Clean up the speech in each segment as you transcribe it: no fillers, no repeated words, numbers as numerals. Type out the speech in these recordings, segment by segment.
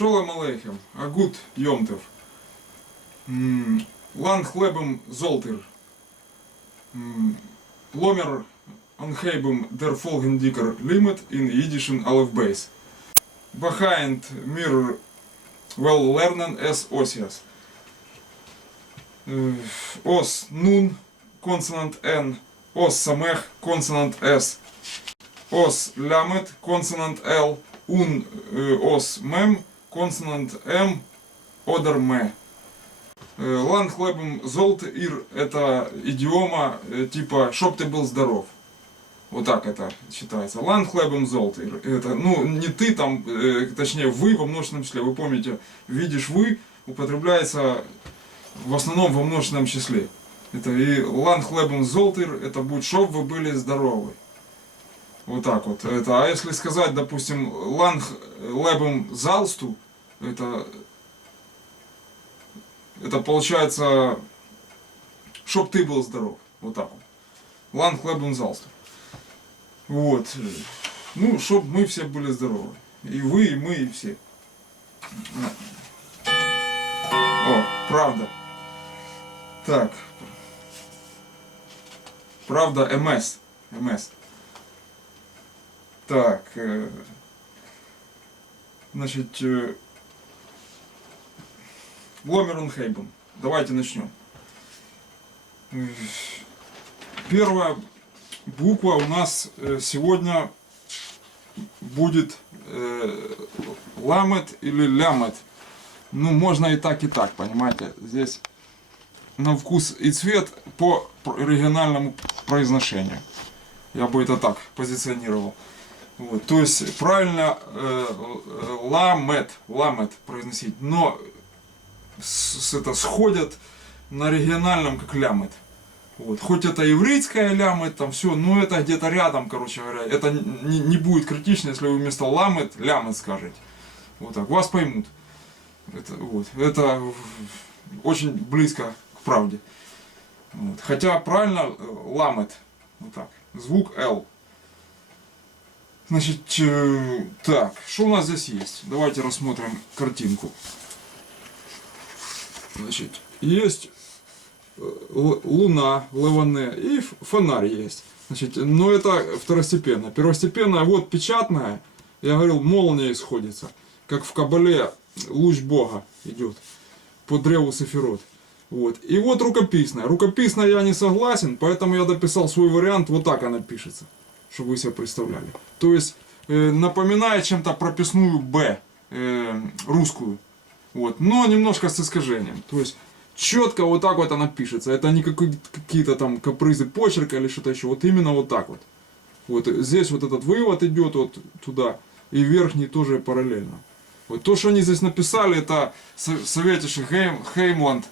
Шолом алейхем, агут йомтев. Лан хлебом золтер. Пломер анхейбом der folgendiker limit in Yiddischen alphabets. Behind mir well lernen as osias. Os nun consonant n, os samech consonant s, os lamet consonant l, un os mem consonant m, oder me. Лан хлебом золт ир — это идиома типа «чтоб ты был здоров». Вот так это считается. Лан хлебом золт ир. Это, ну, не ты там, точнее вы во множественном числе. Вы помните, видишь вы употребляется в основном во множественном числе. Это и лан хлебом золт ир, это будет «чтоб вы были здоровы». Вот так вот. Это, а если сказать, допустим, лан хлебом залсту, это получается, чтоб ты был здоров. Вот так вот. Лан хлебом залсту. Вот. Ну, чтоб мы все были здоровы. И вы, и мы, и все. О, правда. Так. Правда, МС. МС. Так. Значит, Бломерунхейбен. Давайте начнем. Первая буква у нас сегодня будет ламет или лямет. Ну, можно и так, понимаете. Здесь на вкус и цвет по региональному произношению. Я бы это так позиционировал. Вот. То есть правильно ламет произносить, но сходят на региональном как лямет. Вот. Хоть это еврейская лямет, там все, но это где-то рядом, короче говоря. Это не будет критично, если вы вместо ламет лямет скажете. Вот так. Вас поймут. Это очень близко к правде. Вот. Хотя правильно ламет. Вот так. Звук L. Значит, так, что у нас здесь есть? Давайте рассмотрим картинку. Значит, есть луна, леване, и фонарь есть. Значит, но это второстепенно. Первостепенно, вот печатная, я говорил, молния исходится. Как в Кабале луч Бога идет по древу Сефирот. Вот. И вот рукописная. Рукописная я не согласен, поэтому я дописал свой вариант, вот так она пишется. Чтобы вы себе представляли. То есть, напоминает чем-то прописную Б, русскую. Вот. Но немножко с искажением. То есть, четко вот так вот она пишется. Это не какие-то там капризы почерка или что-то еще. Вот именно вот так вот. Вот здесь вот этот вывод идет вот туда. И верхний тоже параллельно. Вот то, что они здесь написали, это советишь Хеймланд.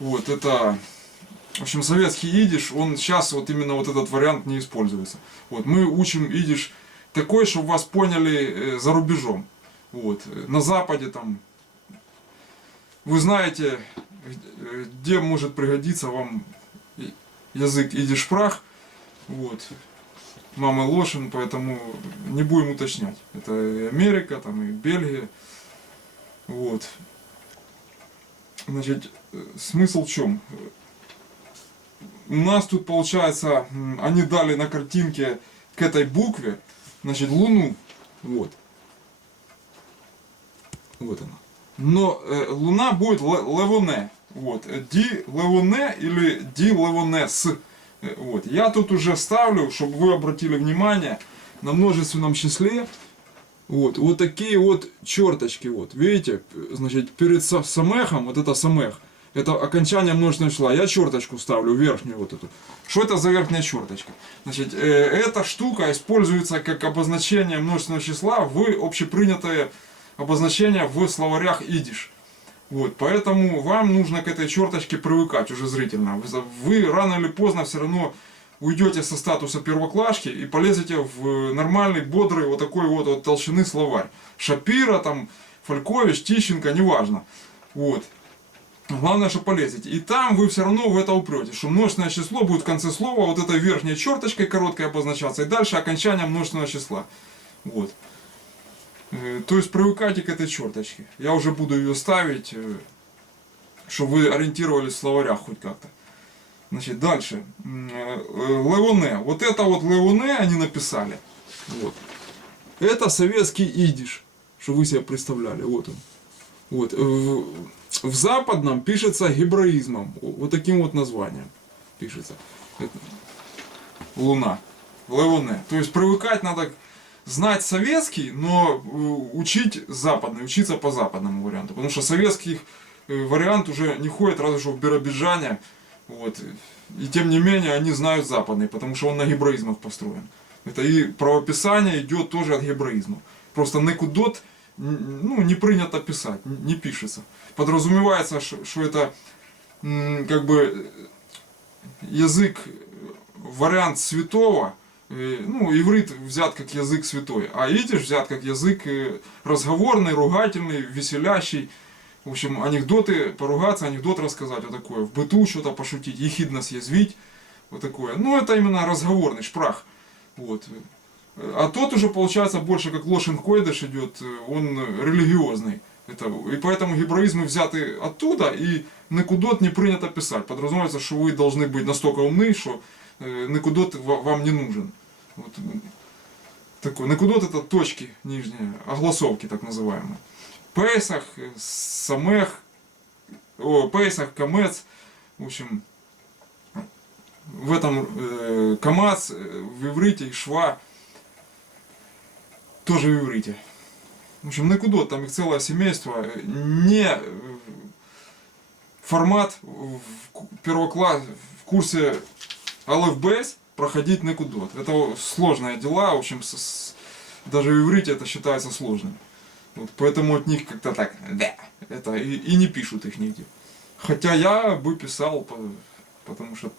Вот это... В общем, советский идиш, он сейчас вот именно вот этот вариант не используется. Вот, мы учим идиш такой, чтобы вас поняли за рубежом. Вот, на Западе там, вы знаете, где может пригодиться вам язык идиш-прах. Вот, мама Лошин, поэтому не будем уточнять. Это и Америка, там и Бельгия. Вот. Значит, смысл в чем? У нас тут получается, они дали на картинке к этой букве, значит, луну. Вот. Вот она. Но луна будет левоне. Вот. Ди левоне или ди левонес. Вот. Я тут уже ставлю, чтобы вы обратили внимание, на множественном числе. Вот такие вот черточки. Вот. Видите, значит, перед самехом, вот это самех. Это окончание множественного числа. Я черточку ставлю, верхнюю вот эту. Что это за верхняя черточка? Значит, эта штука используется как обозначение множественного числа в общепринятое обозначение в словарях идиш. Вот, поэтому вам нужно к этой черточке привыкать уже зрительно. Вы рано или поздно все равно уйдете со статуса первоклашки и полезете в нормальный, бодрый вот такой вот толщины словарь. Шапира, там, Фалькович, Тищенко, неважно. Вот. Главное, что полезете. И там вы все равно в это упрете, что множественное число будет в конце слова вот этой верхней черточкой короткой обозначаться, и дальше окончание множественного числа. Вот. То есть привыкайте к этой черточке. Я уже буду ее ставить, чтобы вы ориентировались в словарях хоть как-то. Значит, дальше. Леоне. Вот это вот Леоне они написали. Вот. Это советский идиш, что вы себе представляли. Вот он. Вот. В западном пишется гебраизмом. Вот таким вот названием пишется. Это Луна. Леоне. То есть привыкать надо знать советский, но учить западный, учиться по западному варианту. Потому что советский вариант уже не ходит, разве что в Биробиджане. Вот. И тем не менее они знают западный, потому что он на гебраизмах построен. Это и правописание идет тоже от гебраизма. Просто некудот не принято писать, не пишется. Подразумевается, что это как бы язык, вариант святого. Иврит взят как язык святой, а идиш взят как язык разговорный, ругательный, веселящий. В общем, анекдоты, поругаться, анекдот рассказать, вот такое. В быту что-то пошутить, ехидно съязвить, вот такое. Это именно разговорный шпрах. Вот. А тот уже получается больше как лошен койдыш идет, он религиозный. И поэтому гебраизмы взяты оттуда, и некудот не принято писать. Подразумевается, что вы должны быть настолько умны, что некудот вам не нужен. Вот. Такой. Некудот это точки нижние, огласовки так называемые. Пейсах, Самех, Пейсах, Камец, в общем, в этом Камац, в иврите, Шва, тоже в иврите. В общем, некудот, там их целое семейство, не формат первокласс в курсе Алеф Бейс проходить некудот. Это сложные дела, в общем, даже в иврите это считается сложным. Вот, поэтому от них как-то так, да, это и не пишут их нигде. Хотя я бы писал, потому что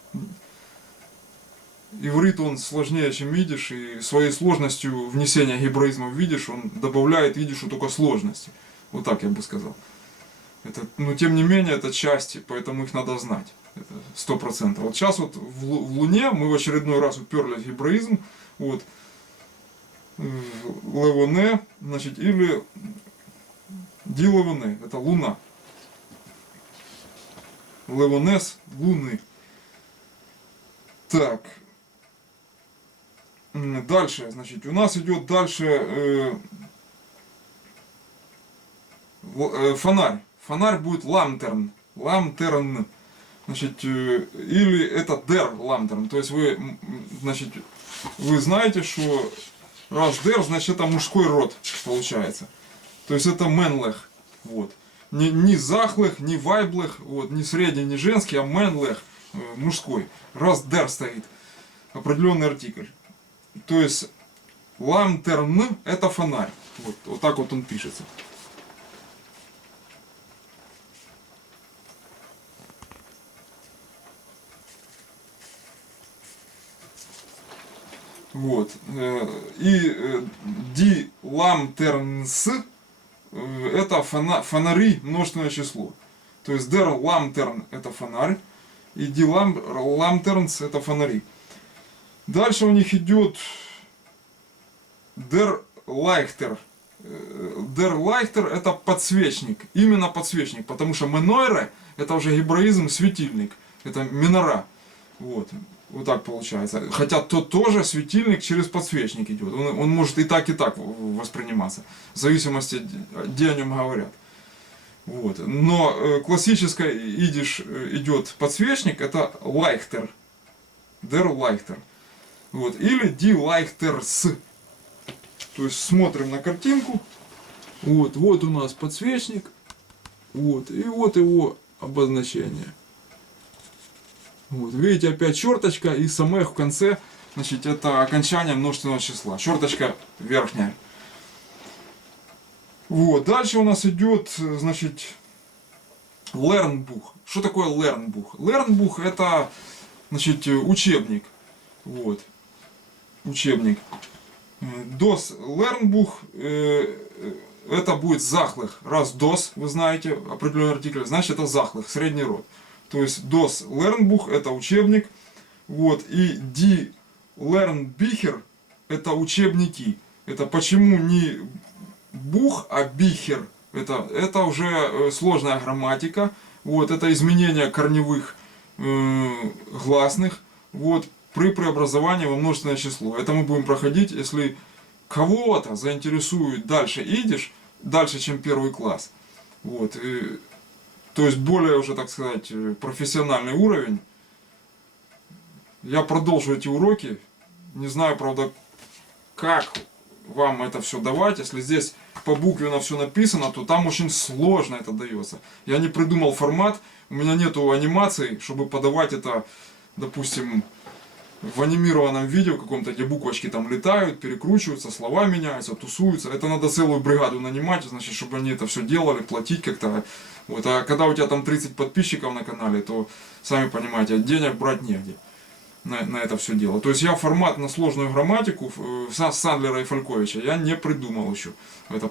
иврит он сложнее, чем идиш, и своей сложностью внесения гебраизма в идиш, он добавляет идишу только сложности. Вот так я бы сказал. Это, но тем не менее, это части, поэтому их надо знать. Это 100%. Вот сейчас вот в Луне мы в очередной раз уперлись в гебраизм. Вот. Левоне, значит, или Дилевоне, это Луна. Левонес Луны. Так. Дальше, значит, у нас идет дальше фонарь. Фонарь будет ламтерн. Ламтерн. Значит, или это дер ламтерн. То есть вы, значит, вы знаете, что раз дер, значит это мужской род получается. То есть это менлех. Вот. Не захлых, не вайблых, вот, не средний, не женский, а менлех, мужской. Раз дер стоит. Определенный артикль. То есть ламтерн это фонарь. Вот так вот он пишется. Вот. И ди ламтернс это фонари множественное число. То есть дер ламтерн это фонарь, и ди ламтернс это фонари. Дальше у них идет дер лайхтер. Дер лайхтер это подсвечник, именно подсвечник, потому что менойре это уже гебраизм светильник, это минора. Вот так получается. Хотя то тоже светильник через подсвечник идет. Он может и так восприниматься. В зависимости, где о нем говорят. Вот. Но классическая идиш идет подсвечник, это лайхтер. Дер лайхтер. Вот. Или ди лайхтерс. То есть смотрим на картинку. Вот у нас подсвечник. Вот. И вот его обозначение. Вот, видите, опять черточка и самех в конце, значит, это окончание множественного числа. Черточка верхняя. Вот, дальше у нас идет, значит, Лернбух. Что такое Лернбух? Лернбух это, значит, учебник. Вот, учебник. Дос Лернбух это будет захлых. Раз дос, вы знаете, определенный артикль, значит это захлых, средний род. То есть DOS Lernbuch это учебник, вот, и Die Lernbücher это учебники. Это почему не бух, а бихер это уже сложная грамматика. Вот, это изменение корневых гласных. Вот, при преобразовании во множественное число. Это мы будем проходить, если кого-то заинтересует дальше идиш, дальше, чем первый класс. Вот, то есть более уже, так сказать, профессиональный уровень. Я продолжу эти уроки. Не знаю, правда, как вам это все давать. Если здесь по букве на все написано, то там очень сложно это дается. Я не придумал формат, у меня нету анимации, чтобы подавать это, допустим, в анимированном видео каком-то, где буквочки там летают, перекручиваются, слова меняются, тусуются. Это надо целую бригаду нанимать, значит, чтобы они это все делали, платить как-то. Вот. А когда у тебя там 30 подписчиков на канале, то, сами понимаете, денег брать негде на это все дело. То есть я формат на сложную грамматику Сандлера и Фальковича я не придумал еще.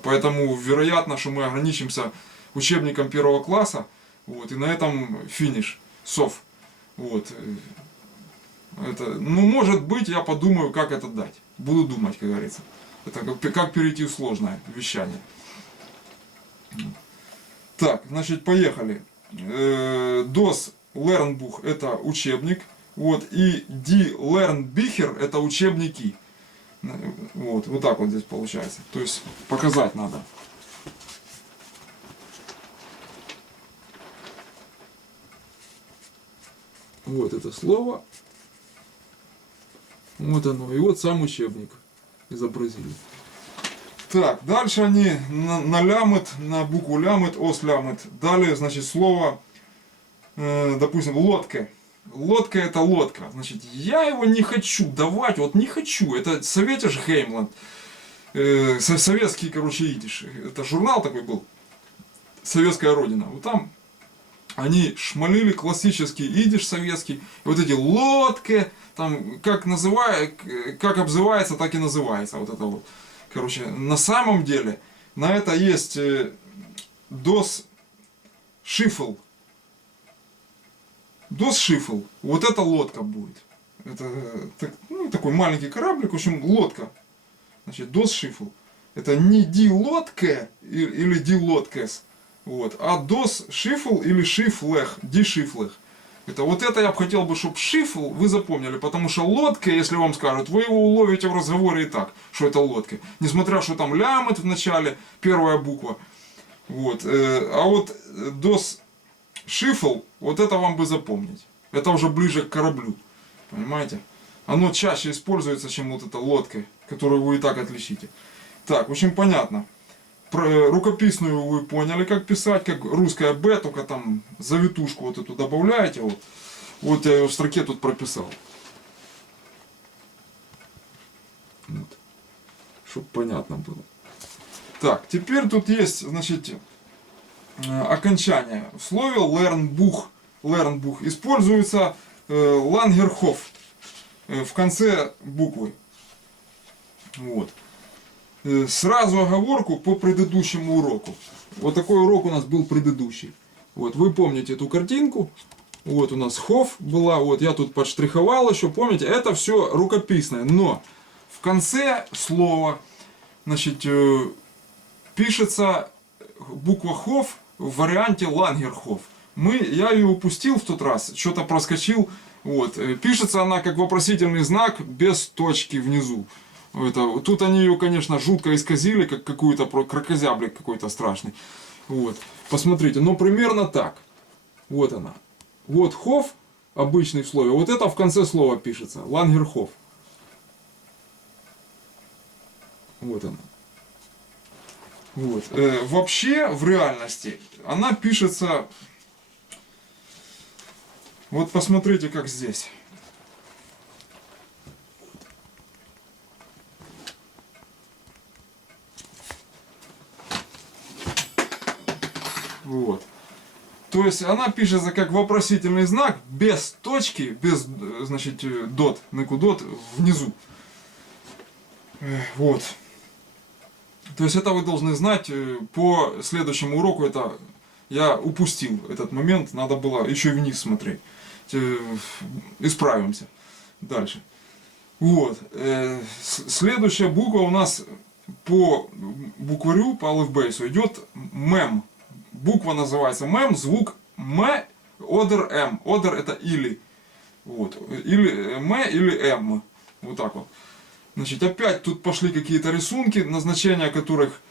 Поэтому вероятно, что мы ограничимся учебником первого класса, вот, и на этом финиш, сов. Вот. Ну, может быть, я подумаю, как это дать. Буду думать, как говорится. Это как перейти в сложное вещание. Так, значит, поехали. DOS Lernbuch это учебник. Вот, и Die Lernbücher это учебники. Вот так вот здесь получается. То есть показать надо. Вот это слово. Вот оно. И вот сам учебник изобразили. Так, дальше они на лямет, на букву лямет, ос лямет. Далее, значит, слово, допустим, лодка. Лодка это лодка. Значит, я его не хочу давать, вот не хочу. Это советишь Геймланд. Советский, короче, идиш. Это журнал такой был. Советская Родина. Вот там они шмалили классический идиш советский. И вот эти лодки, там, как обзывается, так и называется. Вот это вот. Короче, на самом деле, на это есть DOS Шифл. DOS Шифл. Вот это лодка будет. Это такой маленький кораблик, в общем, лодка. Значит, DOS Шифл. Это не ди лодка или ди лодкес. Вот, а DOS Шифл или Шифлех, ди Шифлех. Это я бы хотел, чтобы шифл вы запомнили, потому что лодка, если вам скажут, вы его уловите в разговоре и так, что это лодка. Несмотря, что там лямет в начале, первая буква. Вот. А вот DOS шифл, вот это вам бы запомнить. Это уже ближе к кораблю. Понимаете? Оно чаще используется, чем вот эта лодка, которую вы и так отличите. Так, в общем, понятно. Рукописную вы поняли, как писать, как русская Б, только там завитушку вот эту добавляете. Вот я ее в строке тут прописал. Вот. Чтобы понятно было. Так, теперь тут есть, значит, окончание. В слове Lernbuch используется Лангерхоф в конце буквы. Вот. Сразу оговорку по предыдущему уроку. Вот такой урок у нас был предыдущий. Вот, вы помните эту картинку. Вот у нас хоф была. Вот я тут подштриховал еще. Помните, это все рукописное. Но в конце слова, значит, пишется буква хоф в варианте лангерхоф. Я ее упустил в тот раз. Что-то проскочил. Вот. Пишется она как вопросительный знак без точки внизу. Тут они ее, конечно, жутко исказили, как какую-то кракозяблик какой-то страшный. Вот. Посмотрите, но примерно так. Вот она. Вот хоф, обычный в слове, вот это в конце слова пишется. Лангерхоф. Вот она. Вот. Вообще, в реальности, она пишется... Вот посмотрите, как здесь. Вот. То есть она пишется как вопросительный знак без точки, без, значит, дот, некудот внизу. Вот. То есть это вы должны знать. По следующему уроку это я упустил этот момент, надо было еще и вниз смотреть. Исправимся. Дальше. Вот. Следующая буква у нас по букварю, по алфбейсу идет мем. Буква называется мем, звук м, одер м. Одер это или. Вот. Или м, или м. Вот так вот. Значит, опять тут пошли какие-то рисунки, назначения которых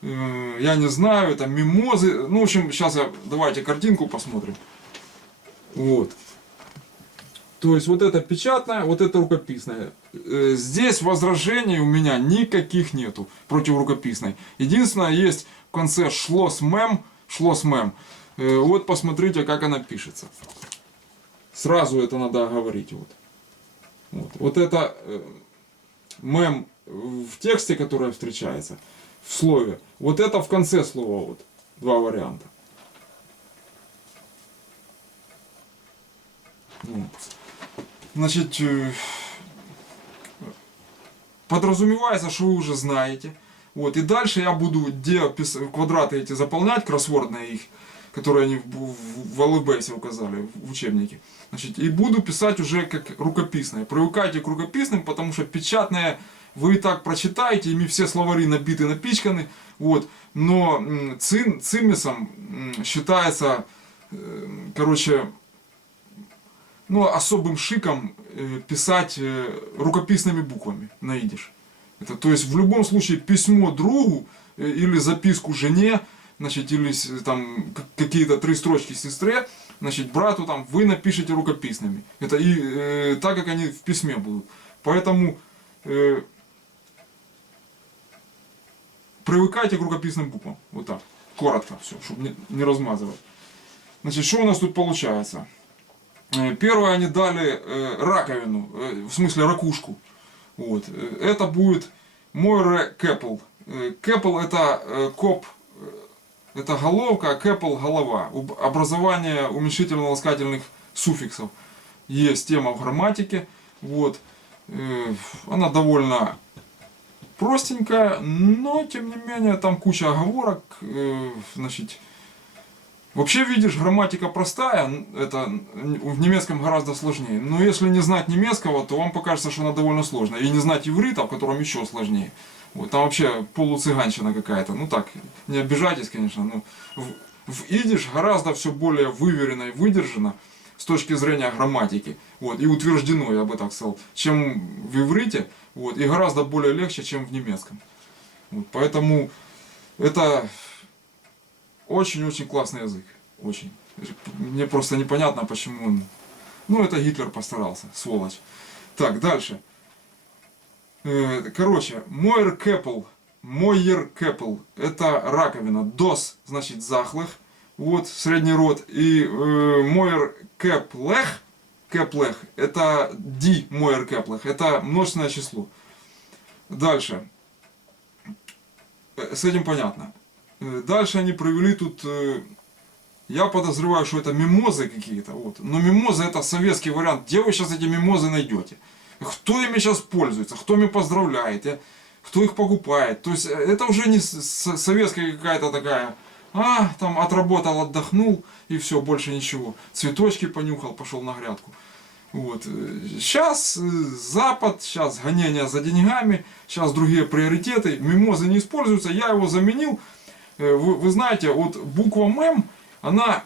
я не знаю, это мимозы. Ну, в общем, сейчас давайте картинку посмотрим. Вот. То есть вот это печатное, вот это рукописное. Здесь возражений у меня никаких нету против рукописной. Единственное, есть в конце шлосс-мем. Вот посмотрите, как она пишется. Сразу это надо оговорить. Вот это мем в тексте, которое встречается, в слове. Вот это в конце слова. Вот. Два варианта. Вот. Значит, подразумевается, что вы уже знаете. Вот. И дальше я буду квадраты эти заполнять, кроссвордные их, которые они в алфбейсе указали, в учебнике. Значит, и буду писать уже как рукописные. Привыкайте к рукописным, потому что печатные вы и так прочитаете, ими все словари набиты, напичканы. Вот. Но цимисом считается, короче, ну, особым шиком писать рукописными буквами на идиш. Это, то есть в любом случае письмо другу или записку жене, значит, или там какие-то 3 строчки сестре, значит, брату там вы напишите рукописными. Это и так как они в письме будут. Поэтому привыкайте к рукописным буквам. Вот так. Коротко все, чтобы не размазывать. Значит, что у нас тут получается? Первое, они дали раковину, в смысле ракушку. Вот. Это будет Мойре Кэпл. Кэпл это коп, это головка, а Кэпл голова. Образование уменьшительно-ласкательных суффиксов. Есть тема в грамматике. Вот. Она довольно простенькая, но тем не менее там куча оговорок. Значит, вообще, видишь, грамматика простая, это в немецком гораздо сложнее. Но если не знать немецкого, то вам покажется, что она довольно сложная. И не знать иврита, в котором еще сложнее. Вот, там вообще полуцыганщина какая-то. Ну так, не обижайтесь, конечно, но в идиш гораздо все более выверено и выдержано с точки зрения грамматики. Вот, и утверждено, я бы так сказал, чем в иврите. Вот, и гораздо более легче, чем в немецком. Вот, поэтому это очень-очень классный язык. Очень. Мне просто непонятно, почему он... Ну, это Гитлер постарался, сволочь. Так, дальше. Короче, Мойер Кэпл. Это раковина. Дос, значит, захлых. Вот, средний род. И Мойер Кэплех. Это Ди Мойер Кэплех. Это множественное число. Дальше. С этим понятно. Дальше они провели тут, я подозреваю, что это мимозы какие-то. Вот. Но мимозы это советский вариант. Где вы сейчас эти мимозы найдете? Кто ими сейчас пользуется? Кто ими поздравляет? Кто их покупает? То есть это уже не советская какая-то такая, там отработал, отдохнул и все, больше ничего. Цветочки понюхал, пошел на грядку. Вот. Сейчас Запад, сейчас гонение за деньгами, сейчас другие приоритеты. Мимозы не используются, я его заменил. Вы знаете, вот буква МЭМ, она...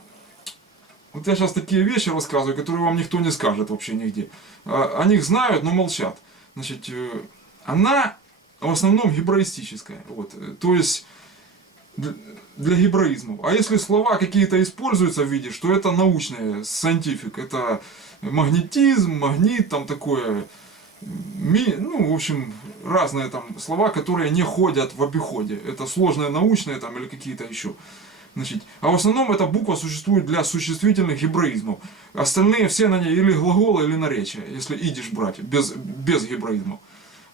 Вот я сейчас такие вещи рассказываю, которые вам никто не скажет вообще нигде. О них знают, но молчат. Значит, она в основном гебраистическая. Вот. То есть для гебраизмов. А если слова какие-то используются в виде, что это научное, scientific, это магнетизм, магнит, там такое... Ну, в общем, разные там слова, которые не ходят в обиходе. Это сложные научные там или какие-то еще. Значит, а в основном эта буква существует для существительных гебраизмов. Остальные все на ней или глаголы, или наречия, если идиш брать, без гебраизмов.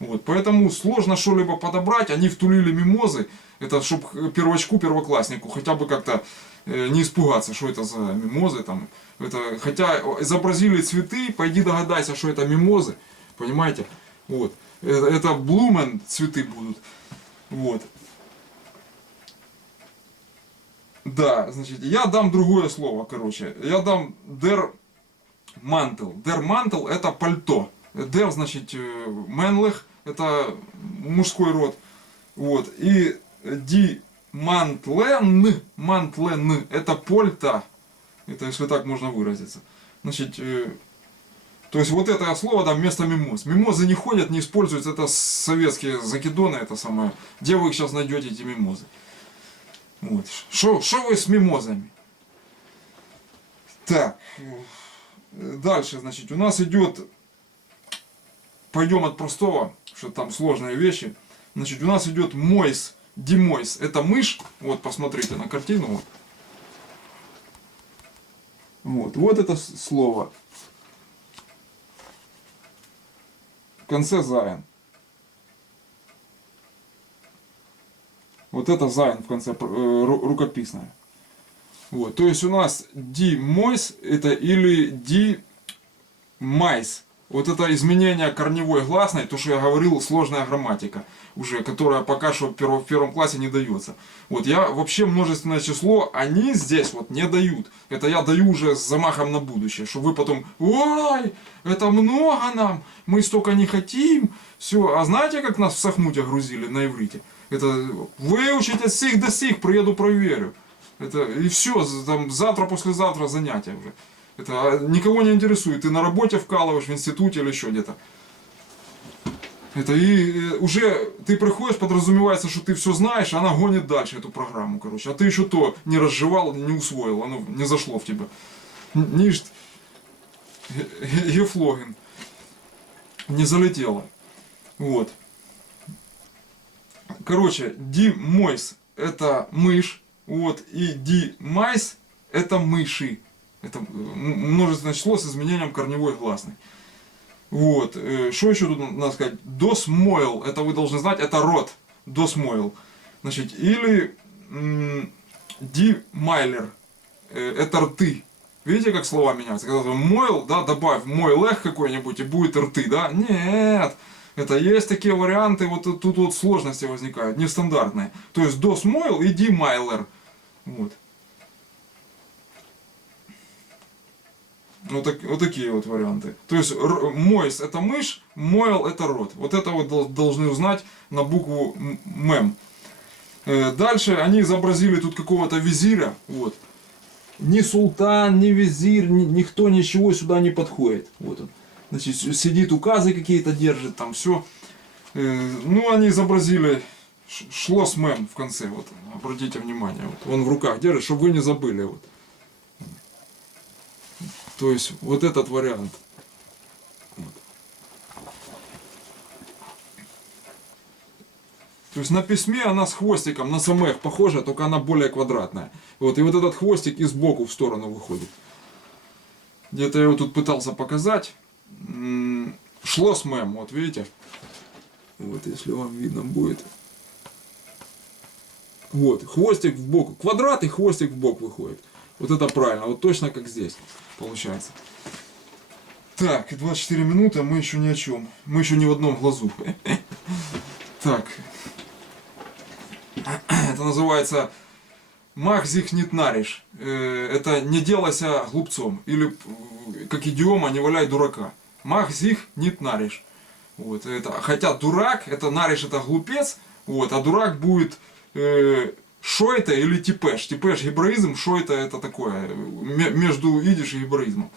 Вот, поэтому сложно что-либо подобрать. Они втулили мимозы, это чтобы первокласснику хотя бы как-то не испугаться, что это за мимозы. Там, это, хотя изобразили цветы, пойди догадайся, что это мимозы. Понимаете? Вот. Это блумен цветы будут. Вот. Да, значит, я дам другое слово, короче. Я дам der Mantel. Der Mantel это пальто. Der, значит, männlich, это мужской род. Вот. И ди мантлен, мантлен, это польта. Это если так можно выразиться. Значит, то есть вот это слово там вместо мимоз. Мимозы не ходят, не используются. Это советские закидоны, это самое. Где вы их сейчас найдете, эти мимозы? Вот. Что вы с мимозами? Так. Дальше, значит, у нас идет... Пойдем от простого, что там сложные вещи. Значит, у нас идет мойс, димойс. Это мышь. Вот, посмотрите на картину. Вот это слово. В конце зайн. Вот это зайн в конце рукописное. Вот, то есть у нас димойс это или димайс. Вот это изменение корневой гласной, то, что я говорил, сложная грамматика, уже, которая пока что в первом классе не дается. Вот, я вообще множественное число, они здесь вот не дают. Это я даю уже с замахом на будущее, чтобы вы потом, ой, это много нам, мы столько не хотим. Все, а знаете, как нас в Сахмуте грузили на иврите? Это выучить от сих до сих, приеду проверю. Это и все, там завтра, послезавтра занятия уже. Это никого не интересует. Ты на работе вкалываешь, в институте или еще где-то. Это и уже ты приходишь, подразумевается, что ты все знаешь, а она гонит дальше эту программу, короче. А ты еще то не разжевал, не усвоил, оно не зашло в тебя. Ништ гефлоген. Не залетело. Вот. Короче, димойс это мышь. Вот. И димайс это мыши. Это множественное число с изменением корневой гласной. Вот. Что еще тут надо сказать? Досмойл. Это вы должны знать. Это рот. Досмойл. Значит, или димайлер. Это рты. Видите, как слова меняются? Когда мойл, да, добавь мойлех какой-нибудь и будет рты, да? Нет. Это есть такие варианты. Вот тут вот сложности возникают. Нестандартные. То есть досмойл и димайлер. Вот. Вот такие вот варианты. То есть мойс это мышь, мойл это рот. Вот это вот должны узнать на букву мем. Дальше они изобразили тут какого-то визиря. Вот. Ни султан, ни визирь, никто ничего сюда не подходит. Вот он. Значит, сидит, указы какие-то держит, там все. Ну, они изобразили шлос мем в конце. Вот. Обратите внимание. Вот. Он в руках держит, чтобы вы не забыли. Вот. То есть, вот этот вариант. Вот. То есть, на письме она с хвостиком, на самех похожа, только она более квадратная. Вот, и вот этот хвостик и сбоку в сторону выходит. Где-то я его тут пытался показать. Шлос мем, вот видите? Вот, если вам видно будет. Вот, хвостик в бок. Квадрат и хвостик в бок выходит. Вот это правильно, вот точно как здесь получается. Так, 24 минуты, мы еще ни о чем. Мы еще ни в одном глазу. Так. Это называется «Махзих нитнариш». Это «не делайся глупцом». Или как идиома «не валяй дурака». «Махзих нитнариш». Вот, это, хотя дурак, это нариш это глупец, вот, а дурак будет шойта или типеш. Типеш гебраизм, шойта это такое, между идиш и гебраизмом.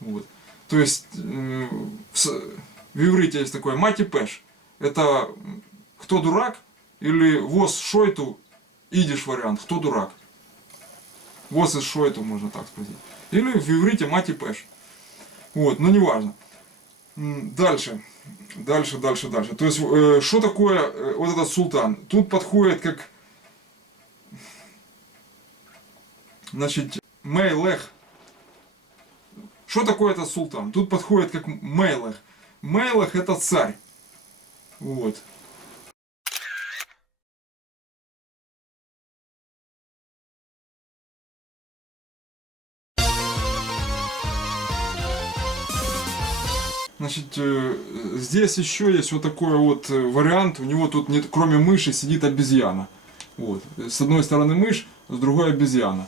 Вот. То есть в иврите есть такое матипеш. Это кто дурак, или воз шойту идиш вариант, кто дурак. Воз из шойту, можно так спросить. Или в иврите матипеш. Вот, но неважно. Дальше. Дальше. То есть, что такое вот этот султан? Тут подходит как, значит, мейлех. Что такое этот султан? Тут подходит как мейлех. Мейлех это царь. Вот. Значит, здесь еще есть вот такой вот вариант. У него тут нет, кроме мыши сидит обезьяна. Вот. С одной стороны мышь, с другой обезьяна.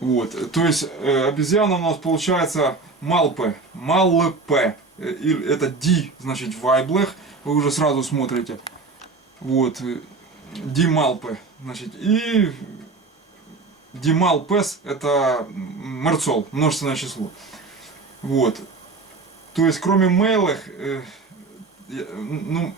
Вот. То есть обезьяна у нас получается малпе. Малпе. Это ди, значит, вайблех. Вы уже сразу смотрите. Вот. Дималпе. Значит, и Дималпес это мерцол, множественное число. Вот. То есть, кроме мейлых, ну,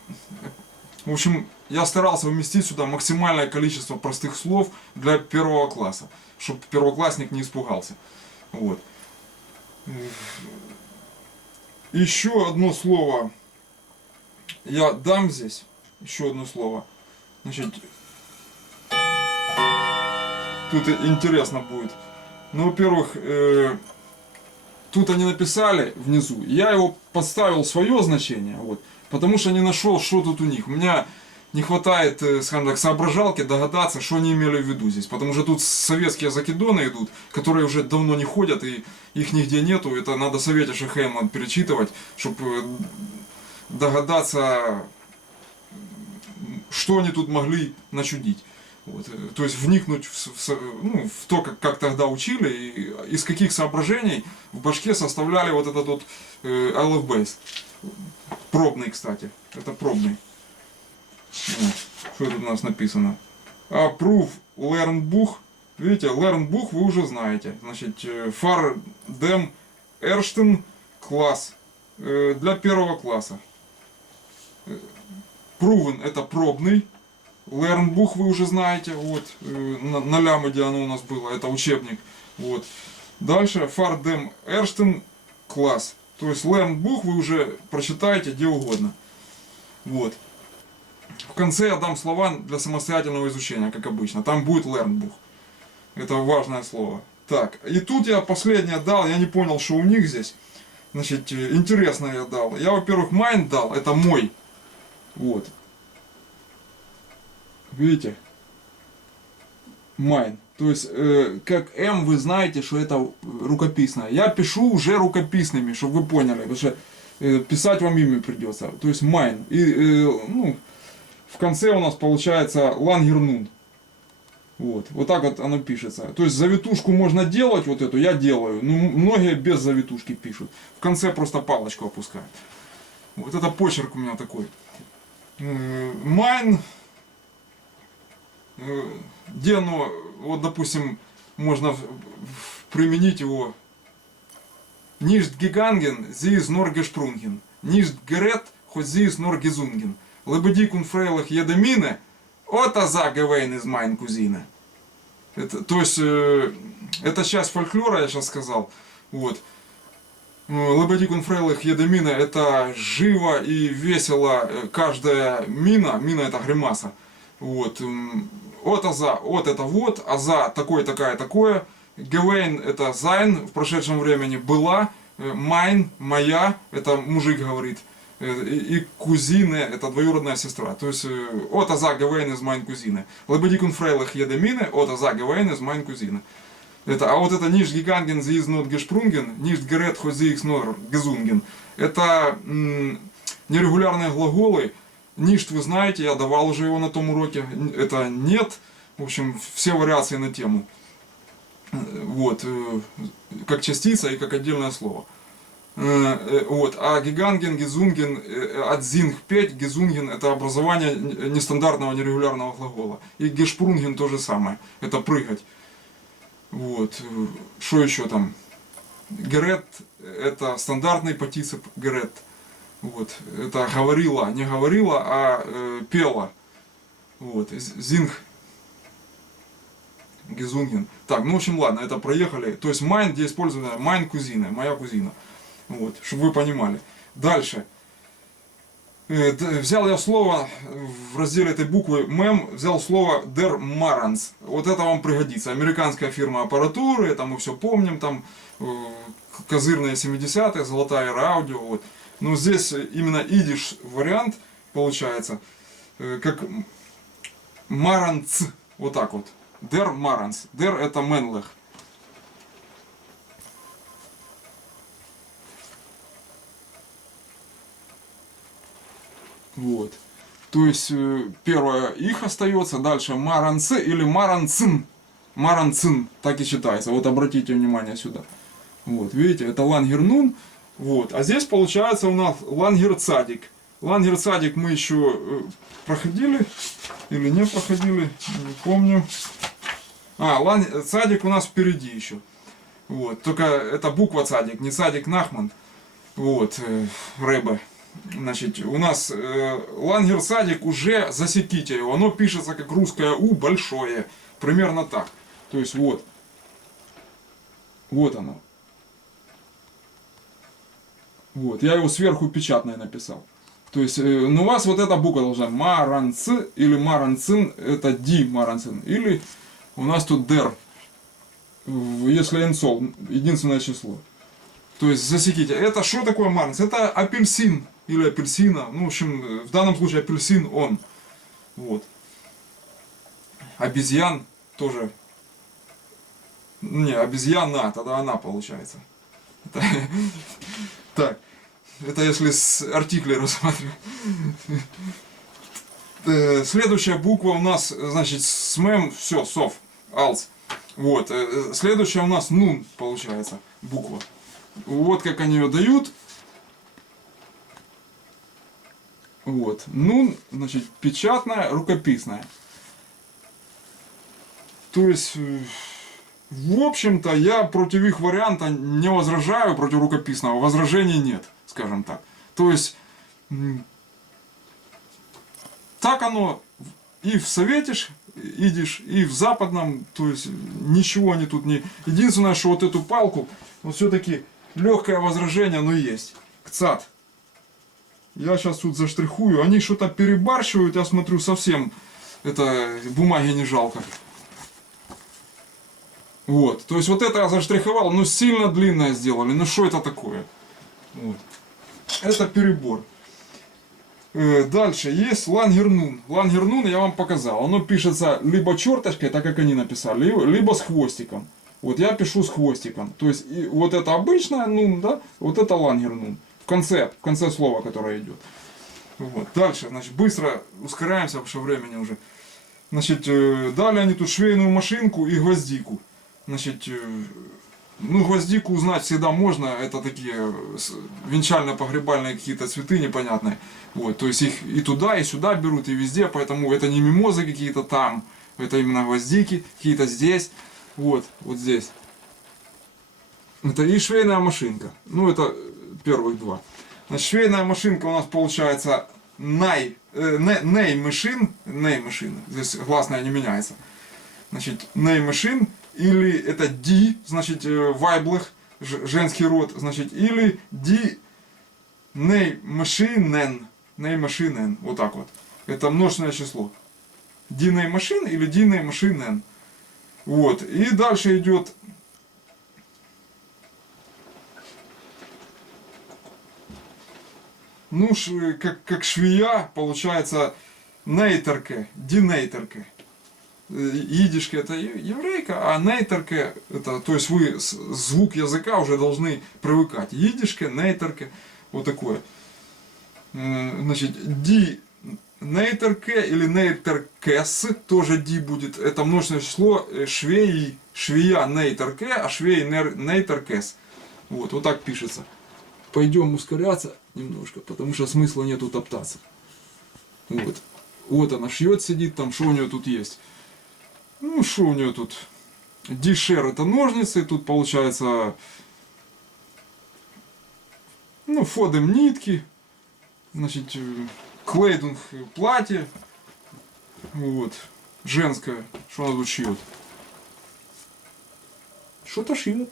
в общем, я старался вместить сюда максимальное количество простых слов для первого класса, чтобы первоклассник не испугался. Вот. Еще одно слово я дам здесь. Еще одно слово. Значит, тут интересно будет. Ну, во-первых, тут они написали внизу. Я его подставил свое значение, вот, потому что не нашел, что тут у них. У меня не хватает, скажем так, соображалки догадаться, что они имели в виду здесь. Потому что тут советские закидоны идут, которые уже давно не ходят, и их нигде нету. Это надо Совете Шахейман перечитывать, чтобы догадаться, что они тут могли начудить. Вот. То есть вникнуть в то, как тогда учили, и из каких соображений в башке составляли вот этот вот LF Base. Пробный, кстати. Это пробный. Вот. Что тут у нас написано? Approve Learn Book. Видите, Learn Book вы уже знаете. Значит, Far Dem Ersten класс. Для первого класса. Proven это пробный. Learn Book вы уже знаете. Вот, на Лямоде оно у нас было. Это учебник. Вот. Дальше Far Dem Ersten класс. То есть Learn Book вы уже прочитаете где угодно. Вот. В конце я дам слова для самостоятельного изучения, как обычно. Там будет Learn Book. Это важное слово. Так, и тут я последнее дал, я не понял, что у них здесь. Значит, интересно я дал. Я, во-первых, mine дал, это мой. Вот. Видите? Mine. То есть, как М, вы знаете, что это рукописное. Я пишу уже рукописными, чтобы вы поняли. Потому что писать вам имя придется. То есть, mine. И, ну, в конце у нас получается лангернун. Вот. Вот так вот оно пишется. То есть завитушку можно делать, вот эту я делаю. Но многие без завитушки пишут. В конце просто палочку опускают. Вот это почерк у меня такой. Mine. Где оно, вот допустим, можно применить его. Nicht gegangen, sie ist nur gesprungen. Nicht gerät, хоть sie ist nur gesungen. Лебедик und фрейлах едемине, ота за гевейн из майн кузина. То есть, это часть фольклора, я сейчас сказал. Вот. Лебедик und фрейлах едемине, это живо и весело каждая мина. Мина это гримаса. Вот. От аза, от это вот, аза такое, такая, такое. Гевейн это зайн, в прошедшем времени была. Майн, моя, это мужик говорит. И кузины, это двоюродная сестра. То есть, от аза гевейн из майн кузины. Лебедикун фрейлах едемине, от аза гевейн из майн кузины. Это, а вот это ниш гиганген зи из нот гешпрунген, ниш герет хоть зи икс нор гезунген. Это нерегулярные глаголы. Ништ вы знаете, я давал уже его на том уроке. Это нет. В общем, все вариации на тему. Вот. Как частица и как отдельное слово. Вот. А гиганген, гезунген, от зинг 5, гезунген это образование нестандартного нерегулярного глагола. И гешпрунген то же самое. Это прыгать. Вот. Что еще там? Герет это стандартный партицип герет. Вот. Это говорила, не говорила, а пела. Вот. Зинг. Гезунген. Так, ну в общем, ладно, это проехали. То есть майн, где использовано майн кузина, моя кузина. Вот, чтобы вы понимали. Дальше. Взял я слово в разделе этой буквы мем, взял слово der Marantz. Вот это вам пригодится. Американская фирма аппаратуры, это мы все помним, там козырные 70-е, золотая эра аудио. Вот. Но здесь именно идиш вариант получается, как Marantz, вот так вот. Der Marantz. Der это männlich. Вот. То есть первое их остается, дальше Маранцы или Маранцин. Маранцин, так и читается. Вот обратите внимание сюда. Вот, видите, это лангернун. Вот. А здесь получается у нас лангер цадик. Лангерсадик мы еще проходили или не проходили, не помню. Садик у нас впереди еще. Вот. Только это буква садик, не садик Нахман. Вот, Рэбе. Значит, у нас Лангерсадик уже засеките его. Оно пишется как русское У большое. Примерно так. То есть вот. Вот оно. Вот. Я его сверху печатное написал. То есть, ну у вас вот эта буква должна Маранц или Маранцин, это Ди Маранцин. Или у нас тут Дер. Если энсол, единственное число. То есть засеките. Это что такое Маранц? Это апельсин или апельсина. Ну, в общем, в данном случае апельсин он. Вот. Обезьян тоже. Не, обезьяна, тогда она получается. Так. Это если с артиклей рассматривать. Следующая буква у нас, значит, с мем, все, сов, алс. Вот. Следующая у нас нун, получается, буква. Вот как они ее дают. Вот. Нун, значит, печатная, рукописная. То есть, в общем-то, я против их варианта не возражаю, против рукописного. Возражений нет, скажем так. То есть, так оно и в совете идиш, и в западном, то есть, ничего они тут не... Единственное, что вот эту палку, вот все-таки легкое возражение, но есть. Кцат. Я сейчас тут заштрихую, они что-то перебарщивают, я смотрю, совсем это бумаги не жалко. Вот, то есть вот это я заштриховал, но сильно длинное сделали, ну что это такое? Вот. Это перебор. Дальше есть лангернун. Лангернун я вам показал, оно пишется либо черточкой, так как они написали, либо с хвостиком. Вот я пишу с хвостиком, то есть и вот это обычная нун, да, вот это лангернун. В конце слова, которое идет. Вот. Дальше, значит, быстро ускоряемся, потому что времени уже. Значит, дали они тут швейную машинку и гвоздику. Значит, ну, гвоздику узнать всегда можно, это такие венчально-погребальные какие-то цветы непонятные. Вот, то есть их и туда, и сюда берут, и везде, поэтому это не мимозы какие-то там, это именно гвоздики, какие-то здесь, вот здесь. Это и швейная машинка, ну, это первых два. Значит, швейная машинка у нас получается ней машин, здесь гласное не меняется. Значит, ней машин. Или это ди, значит, вайблых, женский род, значит, или ди ней машинен, вот так вот. Это множественное число. Ди ней машин или ди ней машинен. Вот, и дальше идет ну, как швея, получается, нейтерке, динейтерке. Идишка это еврейка, а нейтерка это, то есть вы звук языка уже должны привыкать. Идишка, нейтерка, вот такое. Значит, ди нейтерке или нейтеркес, тоже ди будет, это множественное число швеи, швея нейтерке, а швей нейтеркес. Вот так пишется. Пойдем ускоряться немножко, потому что смысла нету топтаться. Вот она шьет, сидит там, что у нее тут есть. Ну, что у нее тут? Дишер это ножницы, тут получается, ну, фодем нитки, значит, клейдунг платье, вот, женское, что она тут шьет? Что-то шьет.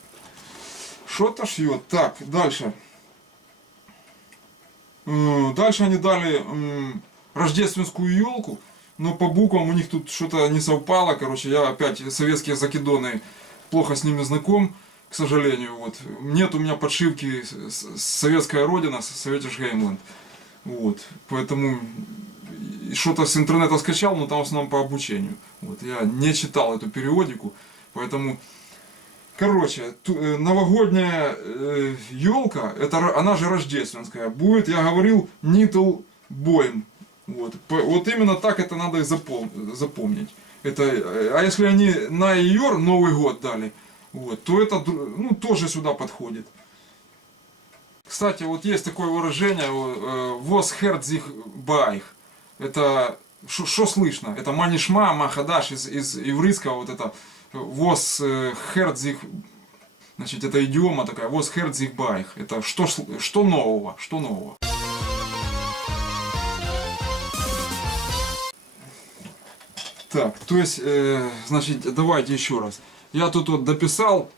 Что-то шьет. Так, дальше. Дальше они дали рождественскую елку. Но по буквам у них тут что-то не совпало. Короче, я опять советские закидоны, плохо с ними знаком, к сожалению. Вот. Нет у меня подшивки советская родина, Советиш Геймленд. Вот. Поэтому что-то с интернета скачал, но там в основном по обучению. Вот. Я не читал эту периодику. Поэтому, короче, новогодняя елка, она же рождественская. Будет, я говорил, Нитл Бойм. Вот именно так это надо и запомнить. Это, а если они на Йор Новый год дали, вот, то это, ну, тоже сюда подходит. Кстати, вот есть такое выражение «Вос херт зих байх». Это что слышно? Это манишма, махадаш из еврейского вот это «Вос херт зих». Значит, это идиома такая «Вос херт зих байх». Это что нового? Что нового? Так, то есть, значит, давайте еще раз. Я тут вот дописал,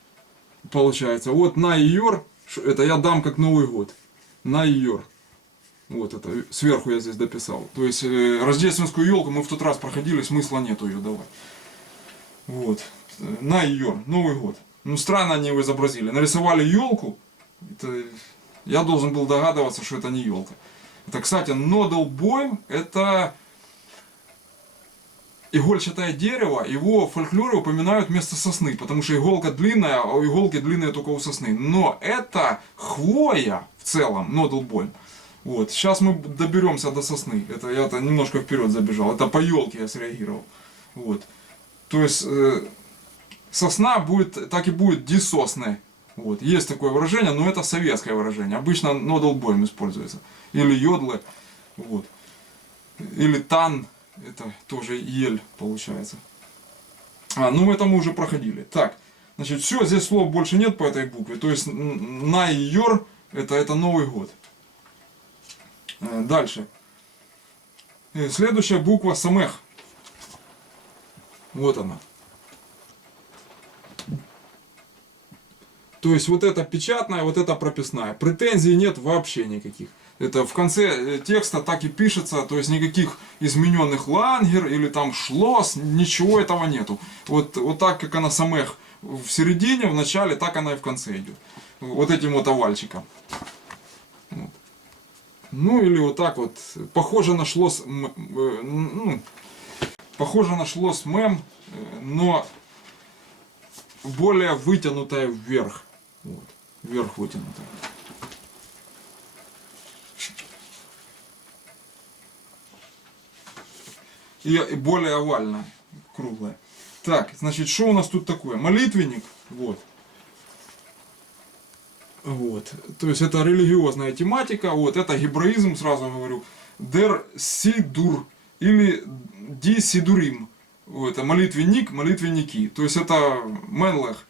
получается, вот на Йор, это я дам как Новый год. На Йор. Вот это, сверху я здесь дописал. То есть, рождественскую елку мы в тот раз проходили, смысла нету ее давать. Вот. На Йор, Новый год. Ну, странно они его изобразили. Нарисовали елку, я должен был догадываться, что это не елка. Это, кстати, Нодл-Бойм, это игольчатое дерево, его в фольклоре упоминают вместо сосны, потому что иголка длинная, а иголки длинные только у сосны. Но это хвоя в целом, Нодл-Бойм. Вот. Сейчас мы доберемся до сосны. Это я-то немножко вперед забежал. Это по елке я среагировал. Вот. То есть сосна будет, так и будет дисосной. Вот. Есть такое выражение, но это советское выражение. Обычно Нодл-Бойм используется. Или йодлы. Вот. Или тан. Это тоже ель получается. Ну это мы уже проходили. Так, значит, все, здесь слов больше нет по этой букве. То есть на и йор это Новый год. Дальше. Следующая буква самех. Вот она. То есть вот это печатная, вот это прописная. Претензий нет вообще никаких. Это в конце текста так и пишется, то есть никаких измененных лангер или там шлос, ничего этого нету. Вот так, как она самех в середине, в начале, так она и в конце идет. Вот этим вот овальчиком. Вот. Ну или вот так вот. Похоже на шлос, похоже на шлос мем, но более вытянутая вверх. Вот. Вверх вытянутая. И более овальная, круглая. Так, значит, что у нас тут такое? Молитвенник. Вот. Вот. То есть это религиозная тематика. Вот. Это гебраизм, сразу говорю. Дер сидур или ди сидурим. Вот. Это молитвенник, молитвенники. То есть это менлех,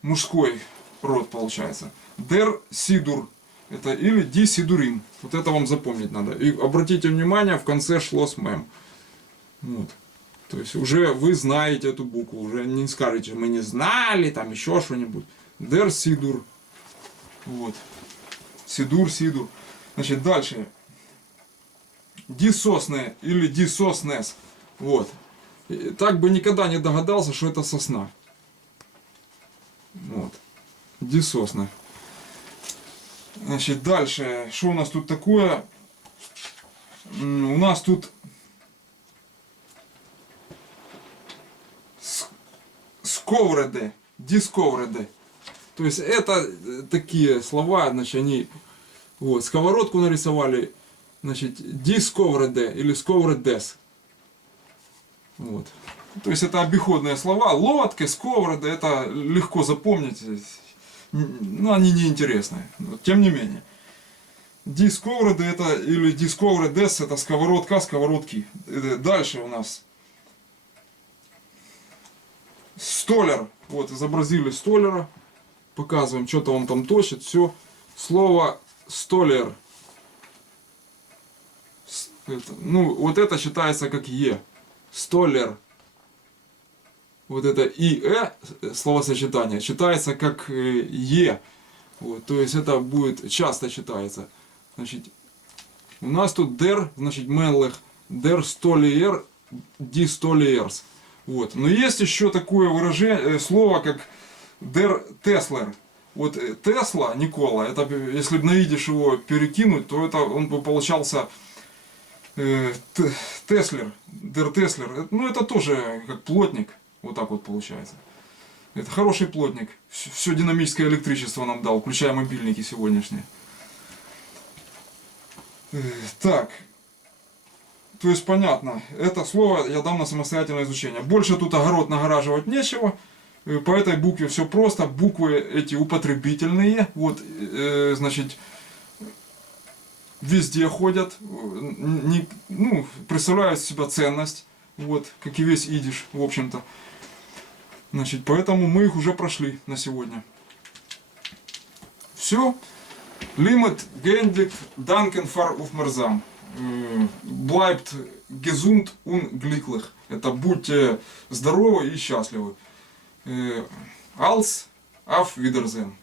мужской род получается. Дер сидур. Это или ди сидурим. Вот это вам запомнить надо. И обратите внимание, в конце шлос мем. Вот. То есть уже вы знаете эту букву, уже не скажете, мы не знали, там еще что-нибудь. Дер сидур. Вот. Сидур, сидур. Значит, дальше. Дисосне или дисоснес. Вот. И так бы никогда не догадался, что это сосна. Вот. Дисосне. Значит, дальше. Что у нас тут такое? У нас тут сковреде, дисковреде. То есть это такие слова, значит, они вот, сковородку нарисовали, значит, дисковреде или сковредес. Вот. То есть это обиходные слова, лодки, сковороды, это легко запомнить, но они неинтересные, но тем не менее. Дисковреде это, или дисковредес, это сковородка, сковородки. Дальше у нас столер. Вот, изобразили столера. Показываем, что-то он там точит. Все. Слово столер. Ну, вот это считается как Е. Столер. Вот это ИЭ словосочетание считается как Е. Вот, то есть это будет часто читается. Значит, у нас тут дер, значит, менлех, дер столиер, ди столиерс. Вот. Но есть еще такое выражение, слово, как дер теслер. Вот Тесла, Никола, это если бы на идиш его перекинуть, то это он бы получался Теслер, дер Теслер. Ну это тоже как плотник, вот так вот получается. Это хороший плотник. Все динамическое электричество нам дал, включая мобильники сегодняшние. Так. То есть понятно. Это слово я дам на самостоятельное изучение. Больше тут огород нагораживать нечего. По этой букве все просто. Буквы эти употребительные. Вот, значит, везде ходят, ну, представляют из себя ценность, вот, как и весь идиш, в общем-то. Значит, поэтому мы их уже прошли на сегодня. Все. Limit Gendigt Danken für Aufmerksam. Bleibt gesund und glücklich. Это будьте здоровы и счастливы. Auf Wiedersehen.